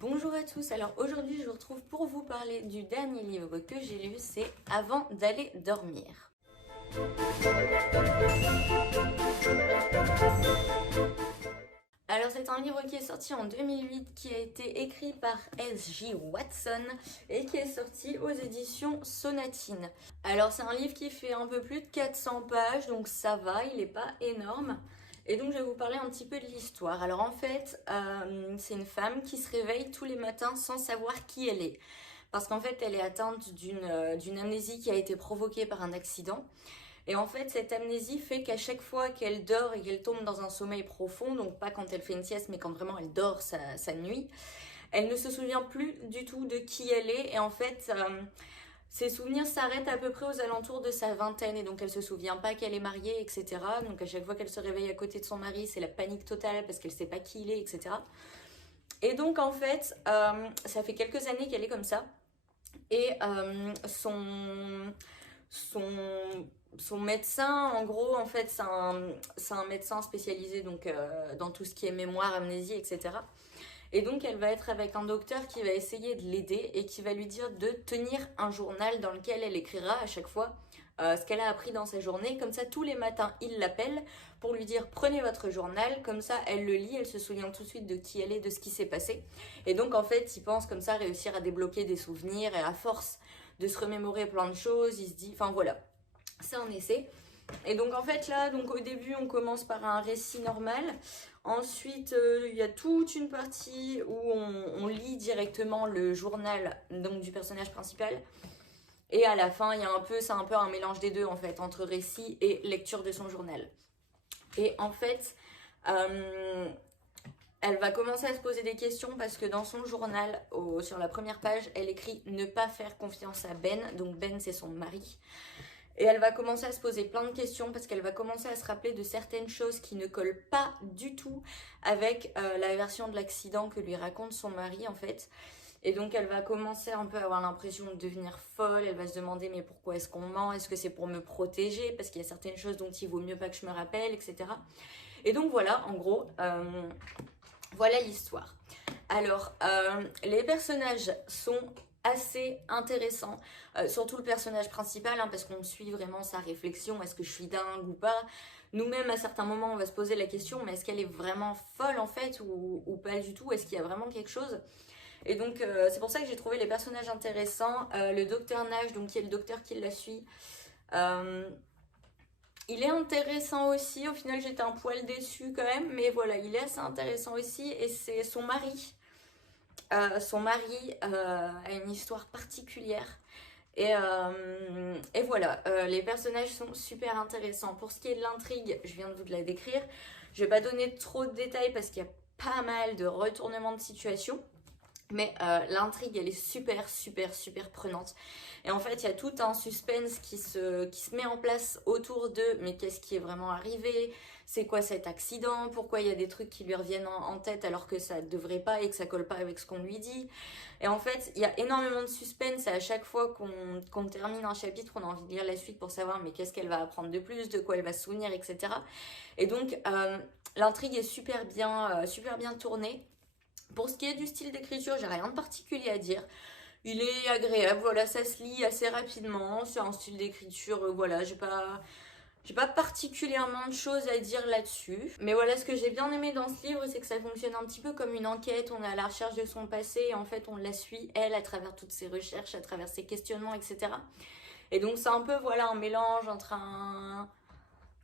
Bonjour à tous, alors aujourd'hui je vous retrouve pour vous parler du dernier livre que j'ai lu, c'est Avant d'aller dormir. Alors c'est un livre qui est sorti en 2008, qui a été écrit par S.J. Watson et qui est sorti aux éditions Sonatine. Alors c'est un livre qui fait un peu plus de 400 pages, donc ça va, il n'est pas énorme. Et donc je vais vous parler un petit peu de l'histoire. Alors en fait, c'est une femme qui se réveille tous les matins sans savoir qui elle est. Parce qu'en fait, elle est atteinte d'une amnésie qui a été provoquée par un accident. Et en fait, cette amnésie fait qu'à chaque fois qu'elle dort et qu'elle tombe dans un sommeil profond, donc pas quand elle fait une sieste, mais quand vraiment elle dort sa nuit, elle ne se souvient plus du tout de qui elle est. Et en fait, ses souvenirs s'arrêtent à peu près aux alentours de sa vingtaine. Et donc, elle se souvient pas qu'elle est mariée, etc. Donc, à chaque fois qu'elle se réveille à côté de son mari, c'est la panique totale parce qu'elle sait pas qui il est, etc. Et donc, en fait, ça fait quelques années qu'elle est comme ça. Et son, son médecin, en gros, en fait, c'est un médecin spécialisé donc, dans tout ce qui est mémoire, amnésie, etc. Et donc, elle va être avec un docteur qui va essayer de l'aider et qui va lui dire de tenir un journal dans lequel elle écrira à chaque fois ce qu'elle a appris dans sa journée. Comme ça, tous les matins, il l'appelle pour lui dire prenez votre journal. Comme ça, elle le lit, elle se souvient tout de suite de qui elle est, de ce qui s'est passé. Et donc, en fait, il pense comme ça réussir à débloquer des souvenirs et à force de se remémorer plein de choses, il se dit, enfin voilà, c'est un essai. Et donc en fait là, donc au début on commence par un récit normal. Ensuite il y a toute une partie où on lit directement le journal donc, du personnage principal. Et à la fin il y a c'est un peu un mélange des deux en fait, entre récit et lecture de son journal. Et en fait, elle va commencer à se poser des questions parce que dans son journal, sur la première page, elle écrit ne pas faire confiance à Ben. Donc Ben c'est son mari. Et elle va commencer à se poser plein de questions parce qu'elle va commencer à se rappeler de certaines choses qui ne collent pas du tout avec la version de l'accident que lui raconte son mari en fait. Et donc elle va commencer un peu à avoir l'impression de devenir folle, elle va se demander mais pourquoi est-ce qu'on ment, est-ce que c'est pour me protéger, parce qu'il y a certaines choses dont il vaut mieux pas que je me rappelle, etc. Et donc voilà, en gros, voilà l'histoire. Alors, les personnages sont assez intéressants, surtout le personnage principal, hein, parce qu'on suit vraiment sa réflexion, est-ce que je suis dingue ou pas. Nous-mêmes, à certains moments, on va se poser la question, mais est-ce qu'elle est vraiment folle en fait, ou pas du tout, est-ce qu'il y a vraiment quelque chose. Et donc, c'est pour ça que j'ai trouvé les personnages intéressants. Le docteur Nash, donc, qui est le docteur qui la suit, il est intéressant aussi, au final j'étais un poil déçue quand même, mais voilà, il est assez intéressant aussi, et c'est son mari. Son mari a une histoire particulière. Et voilà, les personnages sont super intéressants. Pour ce qui est de l'intrigue, je viens de vous la décrire. Je vais pas donner trop de détails parce qu'il y a pas mal de retournements de situation. Mais l'intrigue, elle est super, super, super prenante. Et en fait, il y a tout un suspense qui se met en place autour d'eux. Mais qu'est-ce qui est vraiment arrivé? C'est quoi cet accident? Pourquoi il y a des trucs qui lui reviennent en tête alors que ça ne devrait pas et que ça colle pas avec ce qu'on lui dit? Et en fait, il y a énormément de suspense. Et à chaque fois qu'on termine un chapitre, on a envie de lire la suite pour savoir mais qu'est-ce qu'elle va apprendre de plus, de quoi elle va se souvenir, etc. Et donc, l'intrigue est super bien tournée. Pour ce qui est du style d'écriture, j'ai rien de particulier à dire. Il est agréable, voilà, ça se lit assez rapidement. C'est un style d'écriture, voilà, j'ai pas particulièrement de choses à dire là-dessus. Mais voilà, ce que j'ai bien aimé dans ce livre, c'est que ça fonctionne un petit peu comme une enquête. On est à la recherche de son passé et en fait, on la suit, elle, à travers toutes ses recherches, à travers ses questionnements, etc. Et donc, c'est un peu, voilà, un mélange entre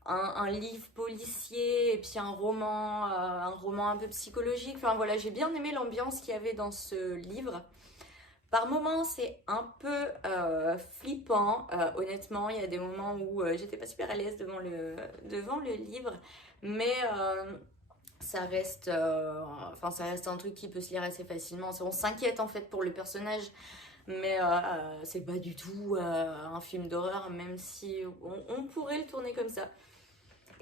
un livre policier et puis un roman un peu psychologique. Enfin voilà, j'ai bien aimé l'ambiance qu'il y avait dans ce livre. Par moments, c'est un peu flippant. Honnêtement, il y a des moments où j'étais pas super à l'aise devant le livre, mais ça reste un truc qui peut se lire assez facilement. On s'inquiète en fait pour le personnage, mais c'est pas du tout un film d'horreur, même si on pourrait le tourner comme ça.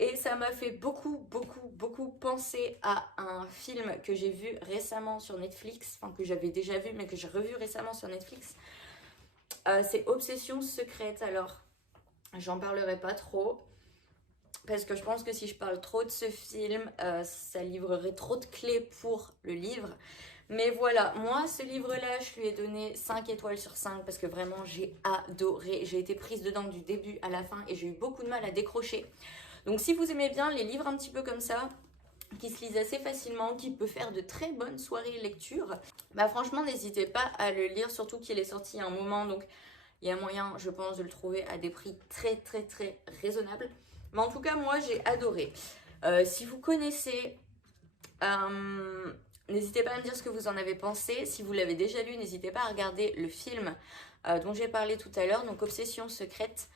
Et ça m'a fait beaucoup penser à un film que j'ai vu récemment sur Netflix, enfin que j'avais déjà vu mais que j'ai revu récemment sur Netflix. C'est Obsession secrète. Alors, j'en parlerai pas trop parce que je pense que si je parle trop de ce film, ça livrerait trop de clés pour le livre. Mais voilà, moi ce livre-là, je lui ai donné 5 étoiles sur 5 parce que vraiment j'ai adoré. J'ai été prise dedans du début à la fin et j'ai eu beaucoup de mal à décrocher. Donc si vous aimez bien les livres un petit peu comme ça, qui se lisent assez facilement, qui peut faire de très bonnes soirées lecture, bah franchement n'hésitez pas à le lire, surtout qu'il est sorti il y a un moment, donc il y a moyen, je pense, de le trouver à des prix très très très raisonnables. Mais en tout cas, moi j'ai adoré. Si vous connaissez, n'hésitez pas à me dire ce que vous en avez pensé. Si vous l'avez déjà lu, n'hésitez pas à regarder le film dont j'ai parlé tout à l'heure, donc Obsession secrète,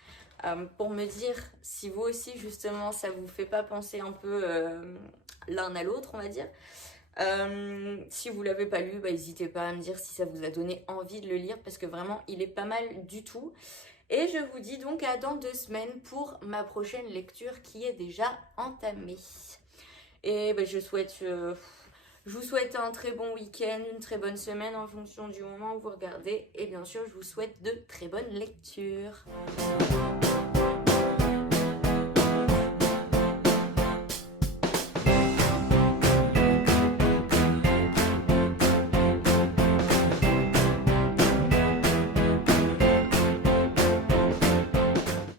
pour me dire si vous aussi justement ça vous fait pas penser un peu l'un à l'autre, on va dire. Si vous l'avez pas lu, bah, n'hésitez pas à me dire si ça vous a donné envie de le lire parce que vraiment il est pas mal du tout. Et je vous dis donc à dans 2 semaines pour ma prochaine lecture qui est déjà entamée. Et bah, je vous souhaite un très bon week-end, une très bonne semaine en fonction du moment où vous regardez. Et bien sûr, je vous souhaite de très bonnes lectures.